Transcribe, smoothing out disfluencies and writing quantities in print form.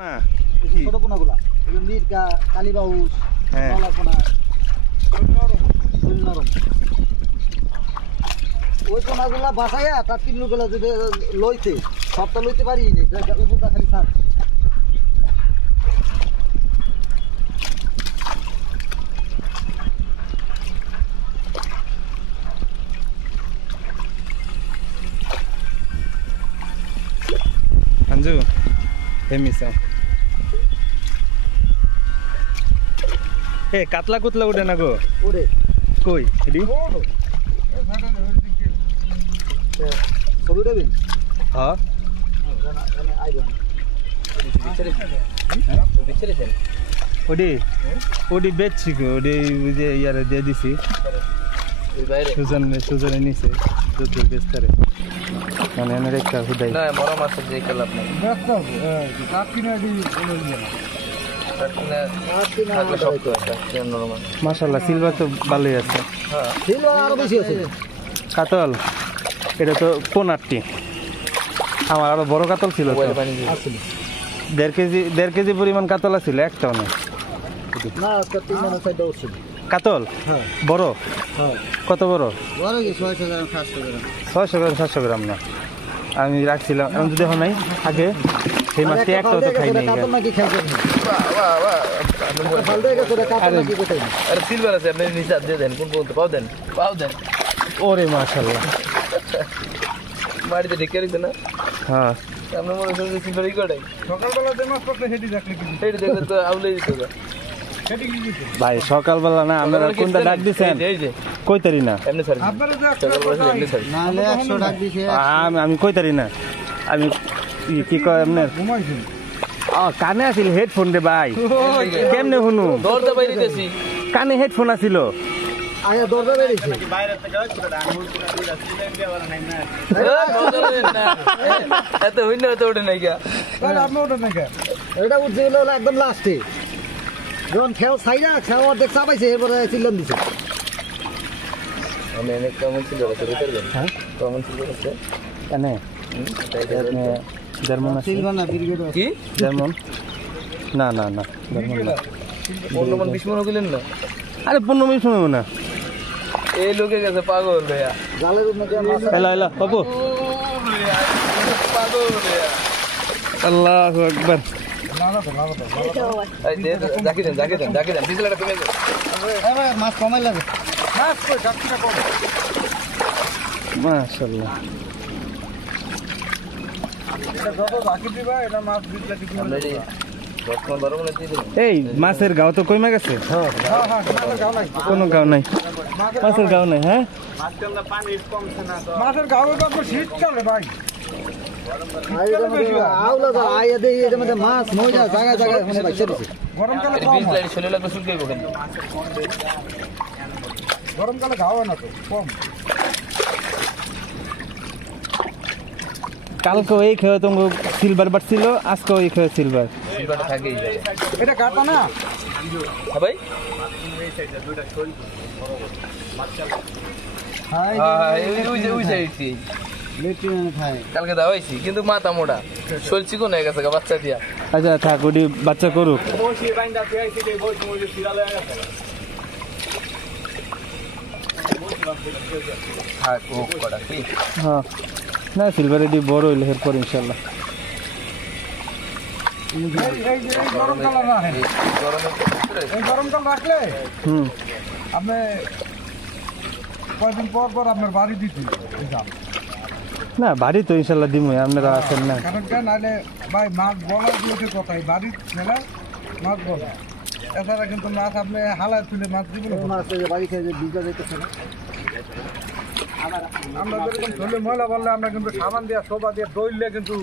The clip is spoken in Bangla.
না ছোট পোনাগুলা মিরকা কালীবাউস নলা পোনা নরম ওই পোনাগুলা বাসাইয়া তার তিনগুলা যদি লইতে সবটা লইতে পারি উপরটা খালি সার Anju, Hemisa. Hey, katla kutla udah nago. ওরে Koi, ini? ছবি দেবেন Hah? Odi, odi bet sih kok, odi udah ya dia di sini. Susan ini sih, itu bet tere. Mana yang mereka sudah. না বড় মাছ দিয়ে খেলাম না Masalah silver tuh balik ya. Silver আরো বেশি আছে কাতল এটা তো 15টি আমার আরো বড় কাতল ছিল তো। আসলে 1.5 কেজি পরিমাণ কাতল ছিল একটাও না না একটা তিন জনের সাইডে উঠছে কাতল হ্যাঁ বড় হ্যাঁ কত বড় বড় কি 600 গ্রাম 700 গ্রাম 600 গ্রাম 700 গ্রাম না আমি রাখছিলাম আমি তো দেখো নাই আগে সেই মাছটি একটাও তো খাই নাই কাতল নাকি খাইছেন বাহ বাহ বাহ ফালদা গেছে কাতল নাকি কোথায় আরে সিলভার আছে আপনি নিচে দিয়ে দেন কোন পর্যন্ত পাও দেন ওরে মাশাআল্লাহ বাড়িতে ঢেকে রেখে না হ্যাঁ আপনার মনে হচ্ছে সিলভার ই করে সকালবেলা যে মাছ পড়তে সেটি দেখলে কি সেই দেখলে তো আউলে দিত সেটি কি দিতে ভাই সকালবেলা না আপনারা কোনটা ডাক দিছেন এই যে কইতারি না এমনি স্যার আপনারা যে সকালবেলা এমনি স্যার নালে 100 টাকা দিছে আমি কইতারি না আমি কি কয় আপনার ঘুমাইছেন কানে আছিল হেডফোন রে ভাই কেমনে শুনু দৌড়তে বাইরে দিতেছি কানে হেডফোন আছিল আয়া দরজা বেরিয়েছে এত হইন তো ওঠে নাই গা তাহলে আপনি ওটা নাকি এটা উঠছে হলো একদম লাস্টে যখন খেও সাইডা খেও অর্ধেক চাপাইছে এরপরে চিল্লান দিছে আমি অনেক কমন ছিল আছে করবেন হ্যাঁ কমন ছিল আছে কানে জার্মান আছে সিলভার না ব্রিগেড কি জার্মান না না না জার্মান না 15 মন 20 মন গেলেন না আরে 15 মিনিট শুনবো না এই লোকে গেছে পাগল ভাইয়া জালের মধ্যে মাছ এলা এলা বাবু পাগল ভাইয়া আল্লাহু আকবার এই দে জাকি দেন ডিজেলটা কমে গেছে এবার মাছ কমাই লাগে মাছ কই যাত্রীটা কম মাশাআল্লাহ এটা যত বাকি দিবা এটা মাছ দিতে কি আমরা এই 10 মন 12 মন দিয়ে দিন এই মাছের গাও তো কইমা গেছে হ্যাঁ হ্যাঁ মাছের গাও নাই কোনো গাও নাই মাছের গাও নাই হ্যাঁ মাছের গাও তো আপনার শীত চলে ভাই আউলা দা আয়া দেই এর মধ্যে মাছ মইনা জায়গা জায়গা মানে বাইছে দিছে গরমকালে এই কম বীজ লাইন চলে লাগবে শুকিয়ে গেল গরমকালে গাও হয় না তো কম কালকে এই খেয়ে তো সিলভার বাড়ছিল আজকে এই খেয়ে সিলভার সিলভারটা থাকেই যায় এটা কাটা না হ্যাঁ ভাই হাই হ্যাঁ ওই সাইডটি লেট্রিন খায় কালকে দেওয়া হয়েছি কিন্তু মাথা মোটা শরীর চিকন হয়ে গেছে বাচ্চা দিয়া আচ্ছা থাক ওটি বাচ্চা করুক থাক ও কটা কি হ্যাঁ না সিলভার এটি বড় হইলে এরপর ইনশাল্লাহ এই গরমকাল না এই গরমে এই গরমকাল রাখলে হুম আপনি কয়েকদিন পর পর আপনার বাড়ি দিতে যান না বাড়ি তো ইনশাল্লাহ দিমই আপনারা আছেন না কারণ কেন নাহলে ভাই মাছ বলা দিয়েছে কথাই বাড়ি ছেলে মাছ বলা এছাড়া কিন্তু মাছ আপনি হালায় তুলে মাছ দিবেন মাছ বাড়ি খেয়ে যে বিজা যাইতেছে না আমরা যেরকম ধরলে ময়লা বললে আমরা কিন্তু সাবান দিয়ে সোবা দিয়ে দইলে কিন্তু